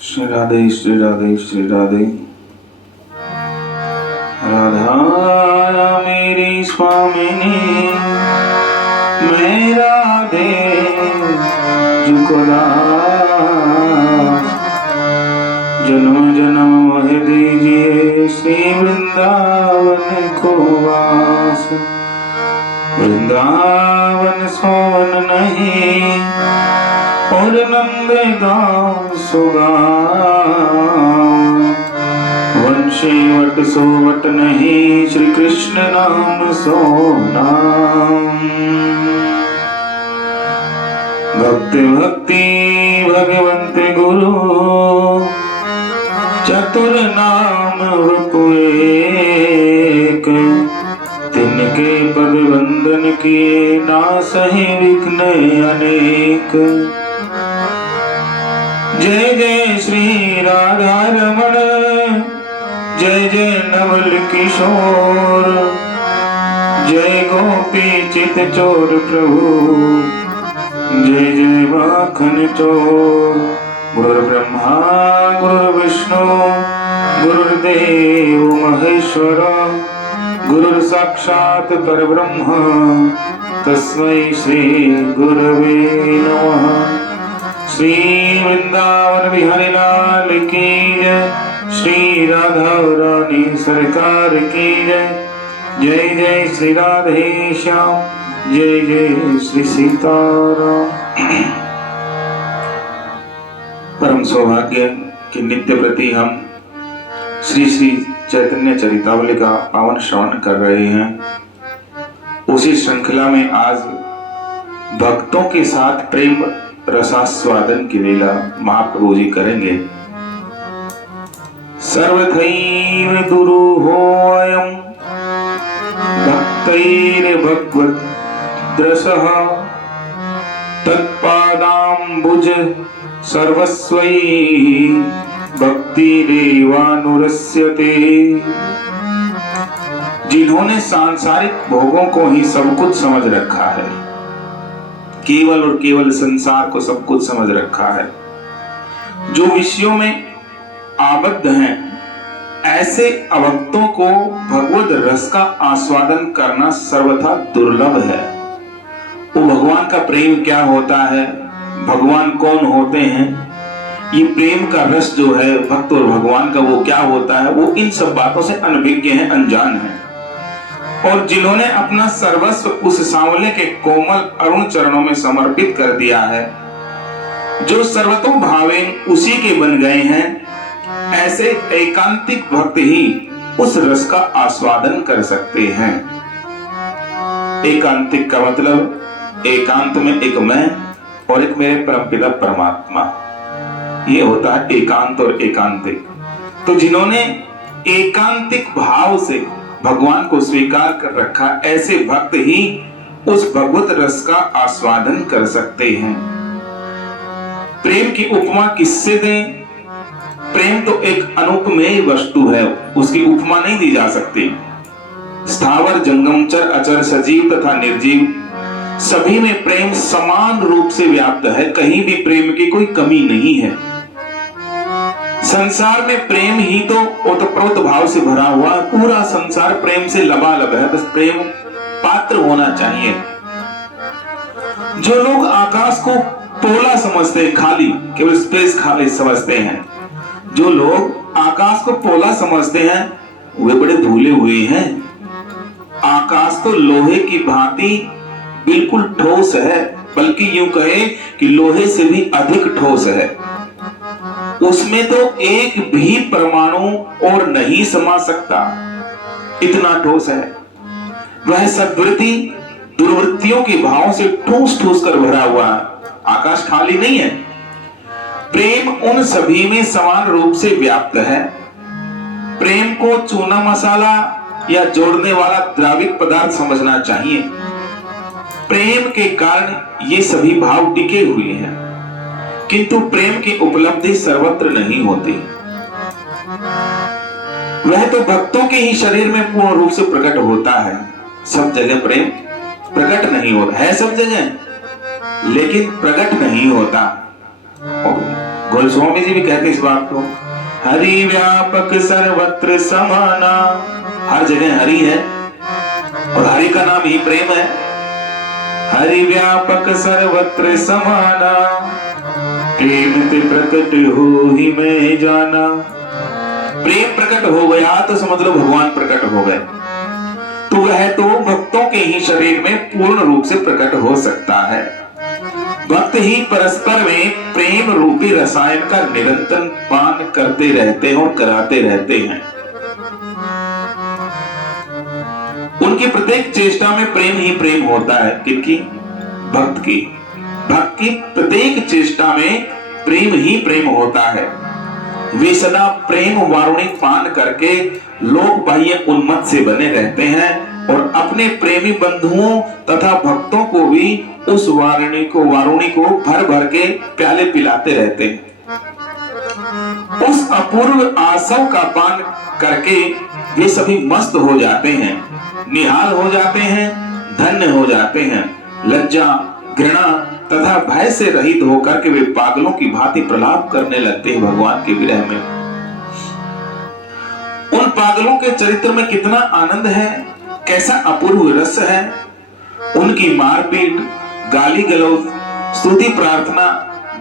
श्री राधे श्री राधे श्री राधे। राधा मेरी स्वामिनी, मैं राधे जुको दास। जन्म जन्म मोह दीजिए श्री वृंदावन को वास। वृंदावन सोवन नहीं और नंद गाँव सुगाव। वंशी वट सोवट नहीं, श्री कृष्ण नाम सो नाम। भक्ति भक्ति भगवंत गुरु, चतुर नाम वपु एक। तिनके पद वंदन किए, नासहि विघ्न अनेक। जय जय श्री राधा रमण, जय जय नवल किशोर। जय गोपी चित चोर प्रभु, जय जय माखन चोर। गुरुर्ब्रह्मा गुरुर्विष्णु गुरुर्देव महेश्वर। गुरुर् साक्षात् परब्रह्म, तस्मै श्री गुरवे नमः। श्री वृंदावन बिहारी लाल की जय, श्री राधा रानी सरकार की जय। जय जय श्री राधे श्याम, जय जय श्री सीताराम। परम सौभाग्य कि नित्य प्रति हम श्री श्री चैतन्य चरितावली का पावन श्रवण कर रहे हैं। उसी श्रृंखला में आज भक्तों के साथ प्रेम रसास्वादन की लीला महाप्रभु जी करेंगे। सर्वथैव दुरूहोऽयं भक्तैर्भगवद्रसः। तत्पादाम्बुज सर्वस्वै भक्तिरेवानुरस्यते। जिन्होंने सांसारिक भोगों को ही सब कुछ समझ रखा है, केवल और केवल संसार को सब कुछ समझ रखा है, जो विषयों में आबद्ध हैं, ऐसे अभक्तों को भगवद रस का आस्वादन करना सर्वथा दुर्लभ है। वो भगवान का प्रेम क्या होता है, भगवान कौन होते हैं, ये प्रेम का रस जो है भक्त और भगवान का वो क्या होता है, वो इन सब बातों से अनभिज्ञ है, अनजान है। और जिन्होंने अपना सर्वस्व उस सांवले के कोमल अरुण चरणों में समर्पित कर दिया है, जो सर्वतो भावेन उसी के बन गए हैं, ऐसे एकांतिक भक्त ही उस रस का आस्वादन कर सकते हैं। एकांतिक का मतलब एकांत में एक मैं और एक मेरे परमपिता परमात्मा, ये होता है एकांत और एकांतिक। तो जिन्होंने एकांतिक भाव से भगवान को स्वीकार कर रखा, ऐसे भक्त ही उस भगवत रस का आस्वादन कर सकते हैं। प्रेम की उपमा किससे दें? प्रेम तो एक अनुपमेय वस्तु है, उसकी उपमा नहीं दी जा सकती। स्थावर जंगमचर अचर सजीव तथा निर्जीव सभी में प्रेम समान रूप से व्याप्त है, कहीं भी प्रेम की कोई कमी नहीं है। संसार में प्रेम ही तो ओतप्रोत भाव से भरा हुआ है, पूरा संसार प्रेम से लबालब है, बस प्रेम पात्र होना चाहिए। जो लोग आकाश को पोला समझते हैं, खाली केवल स्पेस खाली समझते हैं, जो लोग आकाश को पोला समझते हैं, वे बड़े भूले हुए हैं। आकाश तो लोहे की भांति बिल्कुल ठोस है, बल्कि यूं कहे कि लोहे से भी अधिक ठोस है। उसमें तो एक भी परमाणु और नहीं समा सकता, इतना ठोस है। वह सद्वृत्ति दुर्वृत्तियों के भावों से ठूस ठूस कर भरा हुआ है, आकाश खाली नहीं है। प्रेम उन सभी में समान रूप से व्याप्त है। प्रेम को चूना मसाला या जोड़ने वाला द्राविक पदार्थ समझना चाहिए। प्रेम के कारण ये सभी भाव टिके हुए हैं, किंतु प्रेम की उपलब्धि सर्वत्र नहीं होती। वह तो भक्तों के ही शरीर में पूर्ण रूप से प्रकट होता है। सब जगह प्रेम प्रकट नहीं होता है, सब जगह, लेकिन प्रकट नहीं होता। और गोस्वामी जी भी कहते इस बात को, हरि व्यापक सर्वत्र समाना। हर जगह हरि है और हरि का नाम ही प्रेम है। हरि व्यापक सर्वत्र समाना, प्रेम ते प्रकट हो ही मैं जाना। प्रेम प्रकट हो गया तो समझ लो भगवान प्रकट हो गए। तो वह तो भक्तों के ही शरीर में पूर्ण रूप से प्रकट हो सकता है। भक्त ही परस्पर में प्रेम रूपी रसायन का निरंतर पान करते रहते हैं और कराते रहते हैं। उनकी प्रत्येक चेष्टा में प्रेम ही प्रेम होता है। किसकी? भक्त की। भक्त की प्रत्येक चेष्टा में प्रेम ही प्रेम होता है। वे सदा प्रेम वारुणी पान करके लोक बाह्य उन्मत्त से बने रहते हैं और अपने प्रेमी बंधुओं तथा भक्तों को भी उस वारुणी को भर भर के प्याले पिलाते रहते हैं। उस अपूर्व आसव का पान करके वे सभी मस्त हो जाते हैं, निहाल हो जाते हैं, धन्य हो जाते हैं। लज्जा, घृणा तथा भय से रहित होकर के वे पागलों की भांति प्रलाप करने लगते हैं भगवान के विरह में। उन पागलों के चरित्र में कितना आनंद है, कैसा अपूर्व रस है। उनकी मारपीट, गाली गलौज, स्तुति प्रार्थना,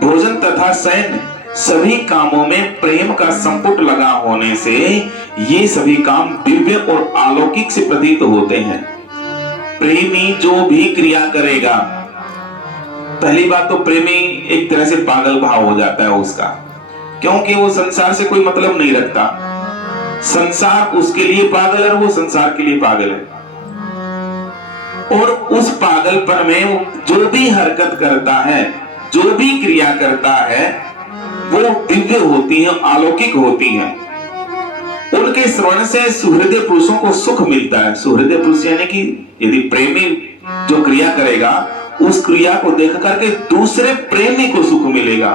भोजन तथा शयन सभी कामों में प्रेम का संपुट लगा होने से ये सभी काम दिव्य और अलौकिक से प्रतीत होते हैं। प्रेमी जो भी क्रिया करेगा, पहली बात तो प्रेमी एक तरह से पागल भाव हो जाता है उसका, क्योंकि वो संसार से कोई मतलब नहीं रखता। संसार उसके लिए पागल है और वो संसार के लिए पागल है। और उस पागलपन में वो जो भी हरकत करता है, जो भी क्रिया करता है, वो दिव्य होती है, अलौकिक होती है। उनके श्रवण से सुहृदय पुरुषों को सुख मिलता है। सुहृदय पुरुष यानी कि यदि प्रेमी जो क्रिया करेगा, उस क्रिया को देख करके दूसरे प्रेमी को सुख मिलेगा।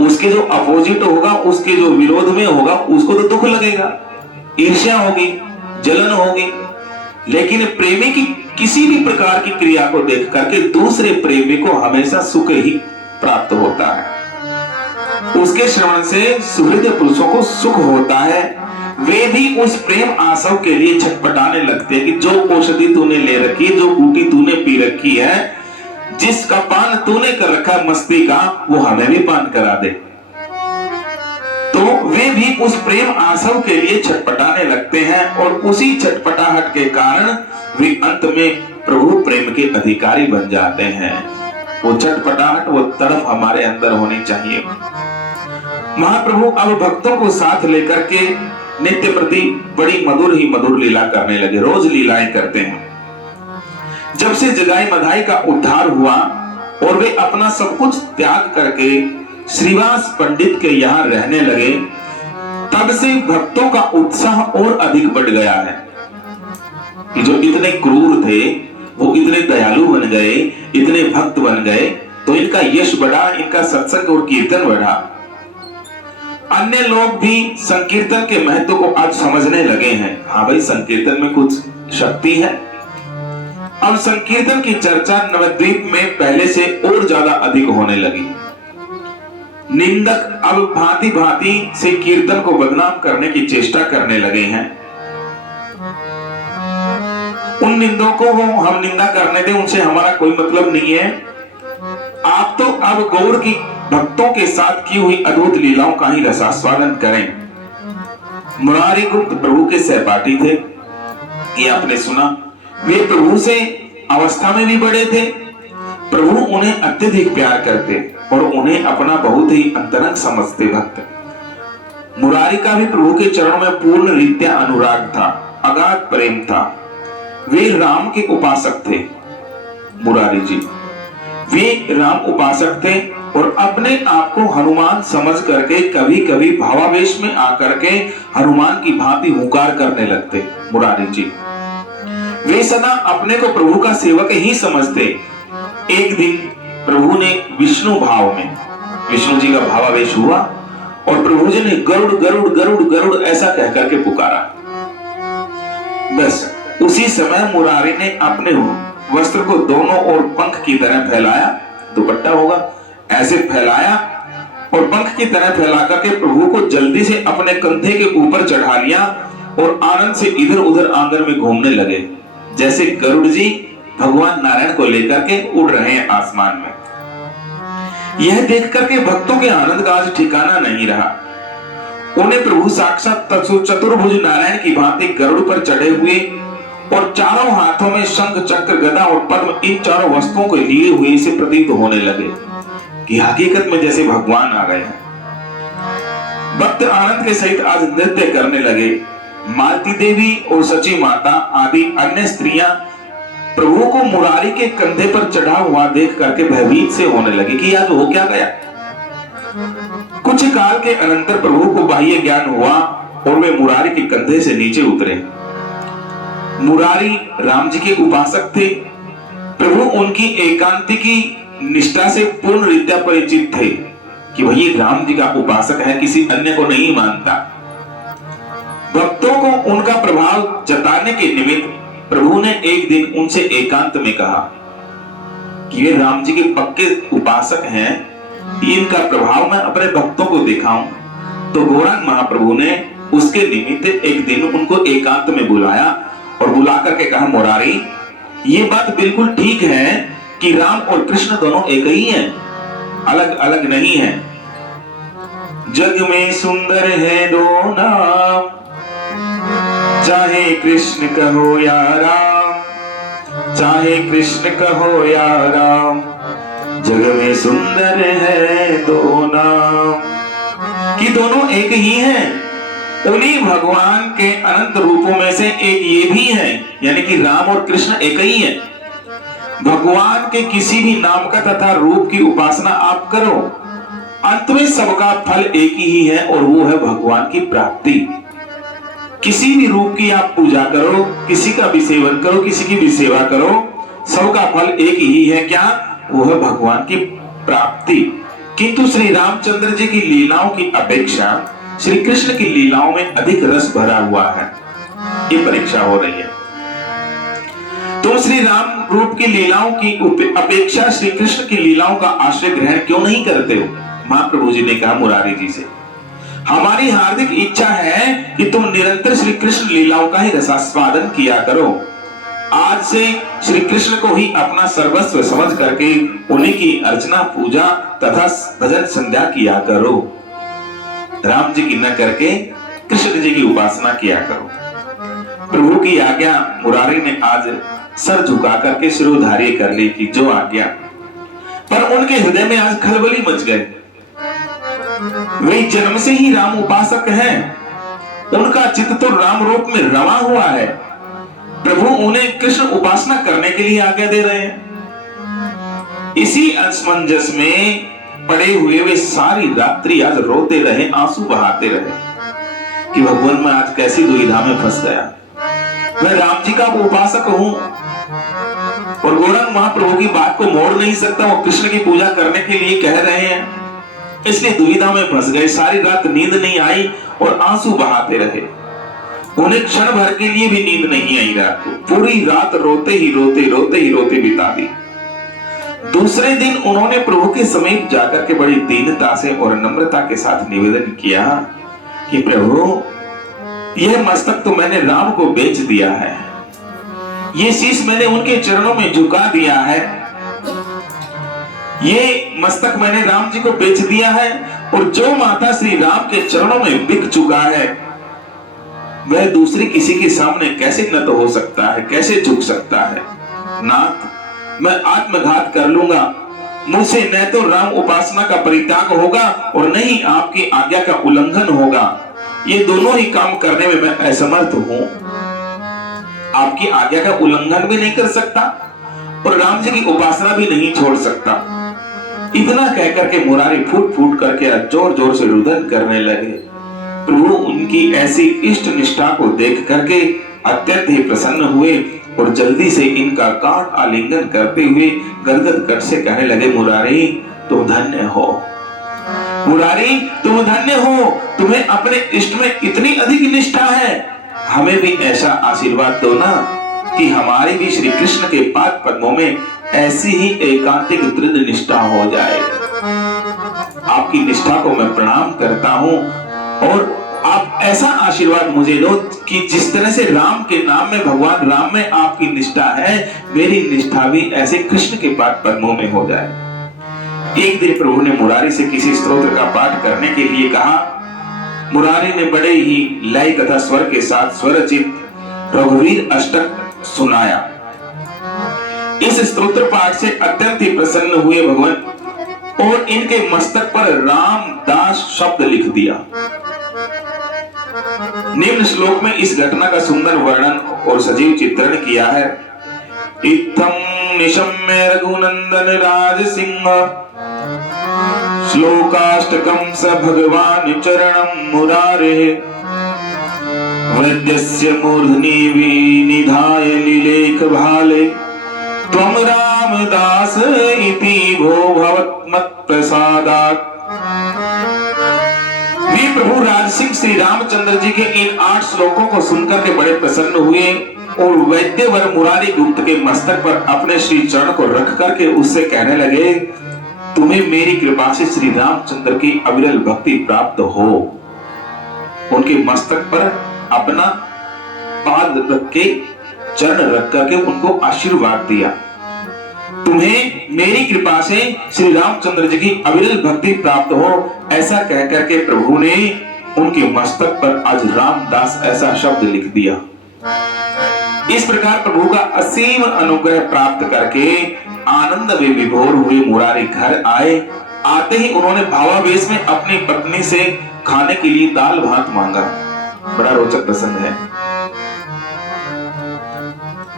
उसके जो अपोजिट होगा, उसके जो विरोध में होगा, उसको तो दुख लगेगा, ईर्ष्या होगी, जलन होगी। लेकिन प्रेमी की किसी भी प्रकार की क्रिया को देख करके दूसरे प्रेमी को हमेशा सुख ही प्राप्त होता है। उसके श्रवण से सुहृदय पुरुषों को सुख होता है। वे भी उस प्रेम आसव के लिए छटपटाने लगते हैं कि जो औषधि तूने ले रखी है, जो बूटी तूने पी रखी है, जिसका पान तूने कर रखा है मस्ती का, वो हमें भी पान करा दे। तो वे भी उस प्रेम आसव के लिए छटपटाने लगते हैं और उसी छटपटाहट के कारण वे अंत में प्रभु प्रेम के अधिकारी बन जाते हैं। वो छटपटाहट, वो तड़प हमारे अंदर होनी चाहिए। महाप्रभु अब भक्तों को साथ लेकर के नित्य प्रति बड़ी मधुर ही मधुर लीला करने लगे। रोज लीलाएं करते हैं। जब से जगाई मधाई का उद्धार हुआ और वे अपना सब कुछ त्याग करके श्रीवास पंडित के यहाँ रहने लगे, तब से भक्तों का उत्साह और अधिक बढ़ गया है कि जो इतने क्रूर थे वो इतने दयालु बन गए, इतने भक्त बन गए, तो इनका यश बढ़ा, इनका सत्संग और कीर्तन बढ़ा। अन्य लोग भी संकीर्तन के महत्व को आज समझने लगे हैं। हाँ भाई, संकीर्तन में कुछ शक्ति है। अब संकीर्तन की चर्चा नवद्वीप में पहले से और ज्यादा अधिक होने लगी। निंदक अब भांति भांति से कीर्तन को बदनाम करने की चेष्टा करने लगे हैं। उन निंदकों को हम निंदा करने दें, उनसे हमारा कोई मतलब नहीं है। आप तो अब गौर की भक्तों के साथ की हुई अद्भुत लीलाओं का ही रसास्वादन करें। मुरारी गुप्त प्रभु के सहपाठी थे, ये आपने सुना। वे प्रभु से अवस्था में भी बड़े थे। प्रभु उन्हें अत्यधिक प्यार करते और उन्हें अपना बहुत ही अंतरंग समझते भक्त। मुरारी का भी प्रभु के चरणों में पूर्ण रीत्या अनुराग था, अगाध प्रेम था। वे राम के उपासक थे। मुरारी जी वे राम उपासक थे और अपने आप को हनुमान समझ करके कभी कभी भावावेश में आकर के हनुमान की भांति हुंकार करने लगते। मुरारी जी वे सदा अपने को प्रभु का सेवक ही समझते। एक दिन प्रभु ने विष्णु भाव में, विष्णु जी का भावावेश हुआ और प्रभु जी ने गरुड़ गरुड़ गरुड़ गरुड़ ऐसा कह करके पुकारा। बस उसी समय मुरारी ने अपने वस्त्र को दोनों ओर पंख की तरह फैलाया, दुपट्टा होगा, ऐसे फैलाया और पंख की तरह फैला करके प्रभु को जल्दी से अपने कंधे के ऊपर चढ़ा लिया और आनंद से इधर उधर आंगन में घूमने लगे, जैसे गरुड़ जी भगवान नारायण को लेकर के उड़ रहे हैं आसमान में। यह देख करके भक्तों के आनंद का आज ठिकाना नहीं रहा। उन्हें प्रभु साक्षात चतुर्भुज नारायण की भांति गरुड़ पर चढ़े हुए और चारों हाथों में शंख चक्र गदा और पद्म इन चारों वस्तुओं को लिए हुए से प्रतीत होने लगे कि हकीकत में जैसे भगवान आ गए हैं। भक्त आनंद के सहित आज नृत्य करने लगे। मालती देवी और सची माता आदि अन्य स्त्रियां प्रभु को मुरारी के कंधे पर चढ़ा हुआ देख करके भयभीत से होने लगी कि आज हो क्या गया। कुछ काल के अनंतर प्रभु को बाह्य ज्ञान हुआ और वे मुरारी के कंधे से नीचे उतरे। मुरारी राम जी के उपासक थे। प्रभु उनकी एकांतिकी निष्ठा से पूर्ण रीत्या परिचित थे कि वही राम जी का उपासक है, किसी अन्य को नहीं मानता। भक्तों को उनका प्रभाव जताने के निमित्त प्रभु ने एक दिन उनसे एकांत में कहा कि वे राम जी के पक्के उपासक हैं, इनका प्रभाव मैं अपने भक्तों को दिखाऊं। तो गौरांग महाप्रभु ने उसके निमित्त एक दिन उनको एकांत में बुलाया और बुला करके कहा, मुरारी ये बात बिल्कुल ठीक है कि राम और कृष्ण दोनों एक ही हैं, अलग अलग नहीं हैं। जग में सुंदर है दो नाम, चाहे कृष्ण कहो या राम, चाहे कृष्ण कहो या राम, जग में सुंदर है दो नाम, कि दोनों एक ही हैं। उन्हीं भगवान के अनंत रूपों में से एक ये भी है, यानी कि राम और कृष्ण एक ही है। भगवान के किसी भी नाम का तथा रूप की उपासना आप करो, अंत में सबका फल एक ही है और वो है भगवान की प्राप्ति। किसी भी रूप की आप पूजा करो, किसी का भी सेवन करो, किसी की भी सेवा करो, सबका फल एक ही है, क्या? वो है भगवान की प्राप्ति। किंतु श्री रामचंद्र जी की लीलाओं की अपेक्षा श्री कृष्ण की लीलाओं में अधिक रस भरा हुआ है। ये परीक्षा हो रही है। तुम श्री राम रूप की लीलाओं की अपेक्षा श्री कृष्ण की लीलाओं का आश्रय ग्रहण क्यों नहीं करते हो? महाप्रभु जी ने कहा मुरारी जी से, हमारी हार्दिक इच्छा है कि तुम निरंतर श्री कृष्ण लीलाओं का ही रसास्वादन किया करो। आज से श्री कृष्ण को ही अपना सर्वस्व समझ करके उन्हीं की अर्चना पूजा तथा भजन संध्या किया करो। राम जी की न करके कृष्ण जी की उपासना किया करो। प्रभु की आज्ञा मुरारी ने आज सर झुका करके सिरोधार्य कर ली कि जो आज्ञा, पर उनके हृदय में आज खलबली मच गए। वे जन्म से ही राम उपासक हैं, उनका चित्त तो राम रूप में रमा हुआ है। प्रभु उन्हें कृष्ण उपासना करने के लिए आज्ञा दे रहे हैं। इसी असमंजस में पड़े हुए वे सारी रात्रि आज रोते रहे, आंसू बहाते रहे कि भगवान मैं आज कैसी दुविधा में फंस गया। मैं राम जी का उपासक हूं और गौरांग महाप्रभु की बात को मोड़ नहीं सकता, वो कृष्ण की पूजा करने के लिए कह रहे हैं, इसलिए दुविधा में फंस गए। सारी रात नींद नहीं आई और आंसू बहाते रहे। उन्हें क्षण भर के लिए भी नींद नहीं आई रात को। पूरी रात रोते ही रोते बिता दी। दूसरे दिन उन्होंने प्रभु के समीप जाकर के बड़ी दीनता से और नम्रता के साथ निवेदन किया कि प्रभु यह मस्तक तो मैंने राम को बेच दिया है, ये शीश मैंने उनके चरणों में झुका दिया है, ये मस्तक मैंने राम जी को बेच दिया है और जो माथा श्री राम के चरणों में बिक चुका है वह दूसरी किसी के सामने कैसे नत हो सकता है, कैसे झुक सकता है। नाथ मैं आत्मघात कर लूंगा, मुझसे न तो राम उपासना का परित्याग होगा और न ही आपकी आज्ञा का उल्लंघन होगा। ये दोनों ही काम करने में मैं असमर्थ हूं। आपकी आज्ञा का उल्लंघन भी नहीं कर सकता और राम जी की उपासना भी नहीं छोड़ सकता। इतना कहकर के मुरारी फूट फूट करके जोर जोर से रुदन करने लगे। प्रभु उनकी ऐसी इष्ट निष्ठा को देख करके अत्यंत ही प्रसन्न हुए और जल्दी से इनका गाढ़ आलिंगन करते हुए गदगद कंठ से कहने लगे, मुरारी तुम धन्य हो, मुरारी तुम धन्य हो, तुम्हें अपने इष्ट में इतनी अधिक निष्ठा है। हमें भी ऐसा आशीर्वाद दो ना कि हमारी भी श्री कृष्ण के पाद पद्मों में ऐसी ही एकांतिक दृढ़ निष्ठा हो जाए। आपकी निष्ठा को मैं प्रणाम करता हूं और आप ऐसा आशीर्वाद मुझे दो कि जिस तरह से राम के नाम में, भगवान राम में आपकी निष्ठा है, मेरी निष्ठा भी ऐसे कृष्ण के पाद पद्मों में हो जाए। एक दिन प्रभु ने मुरारी से किसी स्तोत्र का पाठ करने के लिए कहा। मुरारी ने बड़े ही लय तथा स्वर के साथ स्वरचित रघुवीर अष्टक सुनाया। इस स्तोत्र पाठ से अत्यंत ही प्रसन्न हुए भगवान और इनके मस्तक पर रामदास शब्द लिख दिया। निम्न श्लोक में इस घटना का सुंदर वर्णन और सजीव चित्रण किया है। इत्थं निशम्य रघुनंदन राज सिंह श्लोकाष्टकं स भगवान चरणं मुरारे वैद्यस्य मूर्धनि विनिधाय लिलेख भाले त्वं रामदास इति भो भवत्मत् प्रसादात्। वे प्रभु राजसिंह श्री रामचंद्र जी के इन 8 श्लोकों को सुनकर के बड़े प्रसन्न हुए और वैद्यवर मुरारी गुप्त के मस्तक पर अपने श्री चरण को रख करके उससे कहने लगे, तुम्हें मेरी कृपा से श्री रामचंद्र की अविरल भक्ति प्राप्त हो। उनके मस्तक पर अपना पाद रख के, चरण रख करके उनको आशीर्वाद दिया। तुम्हें मेरी कृपा से श्री रामचंद्र जी की अविरल भक्ति प्राप्त हो, ऐसा कहकर के प्रभु ने उनके मस्तक पर आज रामदास ऐसा शब्द लिख दिया। इस प्रकार प्रभु का असीम अनुग्रह प्राप्त करके आनंद में विभोर हुए मुरारी घर आए। आते ही उन्होंने भावावेश में अपनी पत्नी से खाने के लिए दाल भात मांगा। बड़ा रोचक प्रसंग है।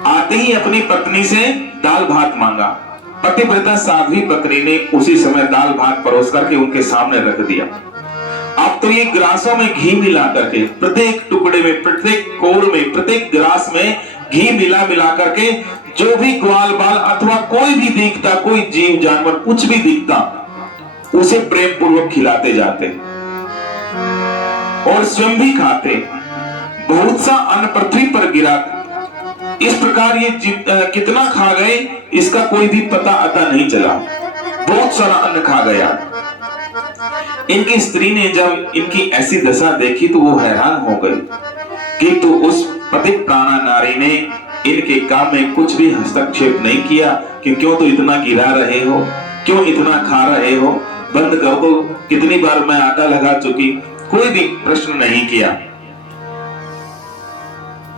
आते ही अपनी पत्नी से दाल भात मांगा। पतिव्रता साध्वी पत्नी ने उसी समय दाल भात परोस करके उनके सामने रख दिया। अब तो ये ग्रासों में घी मिला करके, प्रत्येक टुकड़े में, प्रत्येक कोर में, प्रत्येक ग्रास में घी मिला करके जो भी ग्वाल बाल अथवा कोई भी दिखता, कोई जीव जानवर कुछ भी दिखता, उसे प्रेम पूर्वक खिलाते जाते और स्वयं भी खाते। बहुत सा अन्न पृथ्वी पर गिरा। इस प्रकार ये कितना खा गए इसका कोई भी पता अता नहीं चला। बहुत सारा अन्न खा गया। इनकी स्त्री ने जब इनकी ऐसी दशा देखी तो वो हैरान हो गई, किंतु उस पति प्राणा नारी ने इनके काम में कुछ भी हस्तक्षेप नहीं किया कि क्यों तो इतना गिरा रहे हो, क्यों इतना खा रहे हो, बंद कर दो, कितनी बार मैं आटा लगा चुकी, कोई भी प्रश्न नहीं किया।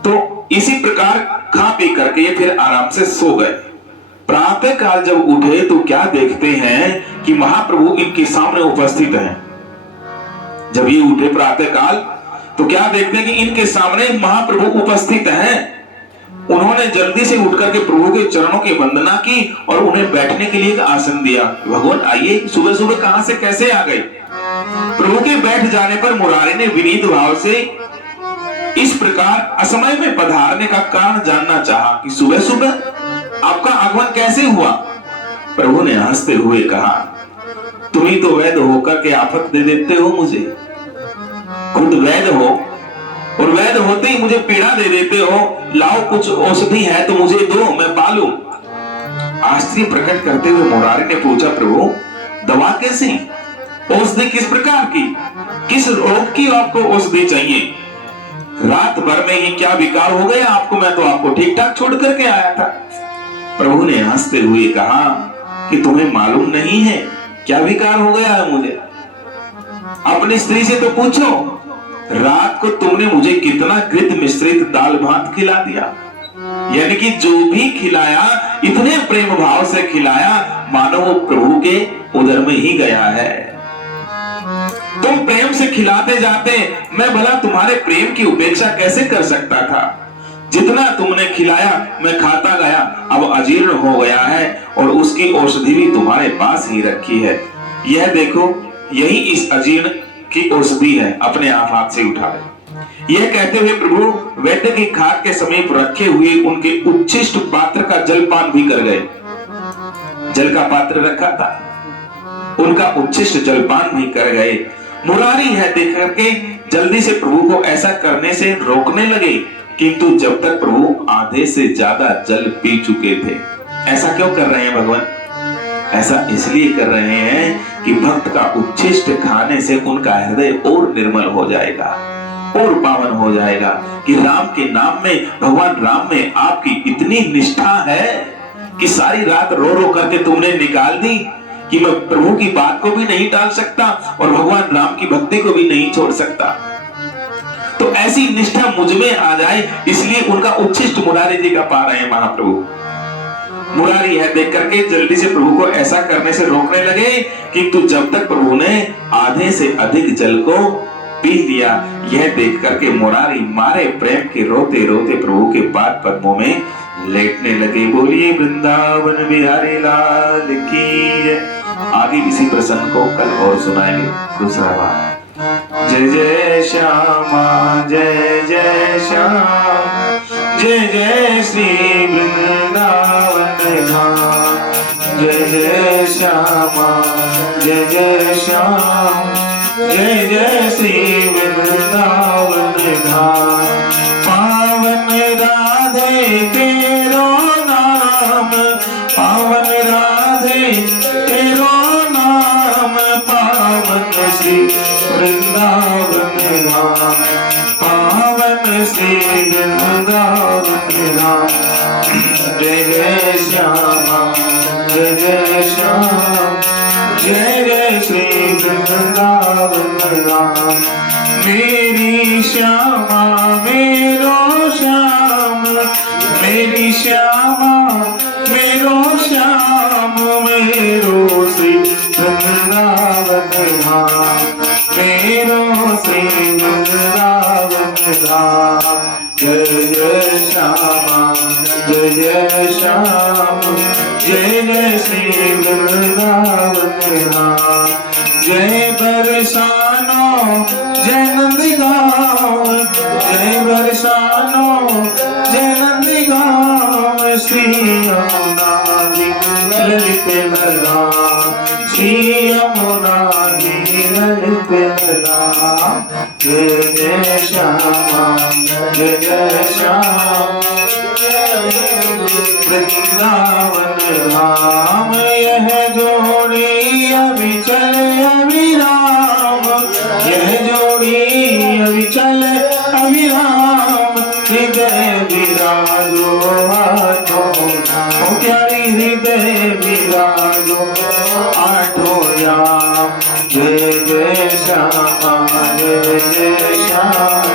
तो इसी प्रकार खा पी करके ये फिर आराम से सो गए। प्रातः काल जब उठे तो क्या देखते हैं कि महाप्रभु इनके सामने उपस्थित हैं। जब ये उठे प्रातः काल तो क्या देखते हैं कि इनके सामने महाप्रभु उपस्थित हैं। उन्होंने जल्दी से उठ करके प्रभु के चरणों की वंदना की और उन्हें बैठने के लिए एक आसन दिया। भगवान आइए, सुबह सुबह कहां से कैसे आ गए। प्रभु के बैठ जाने पर मुरारी ने विनीत भाव से इस प्रकार असमय में पधारने का कारण जानना चाहा कि सुबह सुबह आपका आगमन कैसे हुआ। प्रभु ने हंसते हुए कहा, तुम ही तो वैद्य होकर के आफत दे देते हो मुझे। खुद वैद्य हो और वैद्य होते ही मुझे पीड़ा दे देते हो। लाओ कुछ औषधि है तो मुझे दो, मैं पालूं। आश्चर्य प्रकट करते हुए मुरारी ने पूछा, प्रभु दवा कैसी, औषधि किस प्रकार की, किस रोग की आपको औषधि चाहिए। रात भर में ही क्या विकार हो गया आपको, मैं तो आपको ठीक ठाक छोड़ करके आया था। प्रभु ने हंसते हुए कहा कि तुम्हें मालूम नहीं है क्या विकार हो गया है मुझे। अपनी स्त्री से तो पूछो, रात को तुमने मुझे कितना घृत मिश्रित दाल भात खिला दिया। यानी कि जो भी खिलाया इतने प्रेम भाव से खिलाया मानो वो प्रभु के उदर में ही गया है। तुम प्रेम से खिलाते जाते, मैं भला तुम्हारे प्रेम की उपेक्षा कैसे कर सकता था। जितना तुमने खिलाया मैं खाता गया, अब अजीर्ण हो गया है और उसकी औषधि भी तुम्हारे पास ही रखी है। यह देखो, यही इस अजीर्ण की औषधि है, अपने आप हाथ से उठा ले। यह कहते हुए प्रभु वैद्य की खाट के समीप रखे हुए उनके उच्छिष्ट पात्र का जलपान भी कर गए। जल का पात्र रखा था, उनका उच्छिष्ट जलपान भी कर गए। मुरारी है देख करके जल्दी से प्रभु को ऐसा करने से रोकने लगे, किंतु जब तक प्रभु आधे से ज्यादा जल पी चुके थे। ऐसा क्यों कर रहे हैं भगवान? ऐसा इसलिए कर रहे हैं कि भक्त का उच्छिष्ट खाने से उनका हृदय और निर्मल हो जाएगा और पावन हो जाएगा कि राम के नाम में, भगवान राम में आपकी इतनी निष्ठा है कि सारी रात रो रो करके तुमने निकाल दी कि मैं प्रभु की बात को भी नहीं टाल सकता और भगवान राम की भक्ति को भी नहीं छोड़ सकता। तो ऐसी निष्ठा मुझ में आ जाए, इसलिए उनका उच्छिष्ट मुरारी जी का पा रहे हैं महाप्रभु। मुरारी है देख करके जल्दी से प्रभु को ऐसा करने से रोकने लगे, किंतु जब तक प्रभु ने आधे से अधिक जल को पी लिया, यह देख करके मुरारी मारे प्रेम के रोते रोते प्रभु के पाद पद्मों में लेटने लगे। बोलिए वृंदावन बिहारी लाल की जय। आगे इसी प्रसंग को कल और सुनाएंगे दूसरा बार। जय जय श्यामा जय जय श्याम, जय जय श्री वृंदावन धाम। जय जय श्यामा जय जय श्याम, जय जय श्री वृंदावन धाम। पावन राधे तेरो नाम, पावन राधे तेरो नाम, पावन श्री वृंदावन धाम, पावन श्री वृंदावन धाम। जय जय श्यामा जय जय श्याम, जय जय श्री वृंदावन धाम। मेरी श्यामा मेरो श्याम, मेरी श्यामा मेरो श्याम, मेरो श्री वृंदावन धाम, मेरो श्री वृंदावन धाम। जय जय श्यामा जय जय श्याम, जय जय श्री वृंदावन धाम। जय बरसानो जय नंदगांव, जय बरसानो जय नंदगांव, श्री यमुना जी ललित ललाम, श्री यमुना जी ललित ललाम। जय जय श्यामा जय जय श्याम, वृंदावन धाम। यह जोड़ी अविचल अविराम, यह जोड़ी अविचल अविराम, हृदय विराजो आठों धाम। प्यारी हृदय विराजो आठों धाम। जय जय श्यामा जय जय श्याम,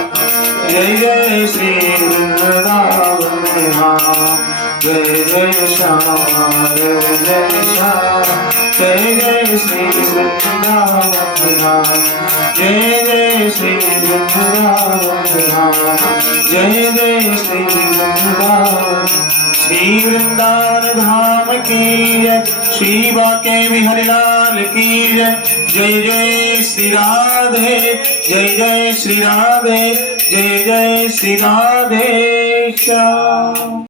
जय जय श्री वृंदावन धाम। जय जय श्यामा जय जय श्याम, जय जय श्री वृंदावन धाम। जय जय श्री वृंदावन धाम, जय जय श्री वृंदावन। श्री वृंदावन धाम की जय, श्री बाके बिहारी लाल की जय। जय जय श्री राधे, जय जय श्री राधे, जय जय श्री राधे श्याम।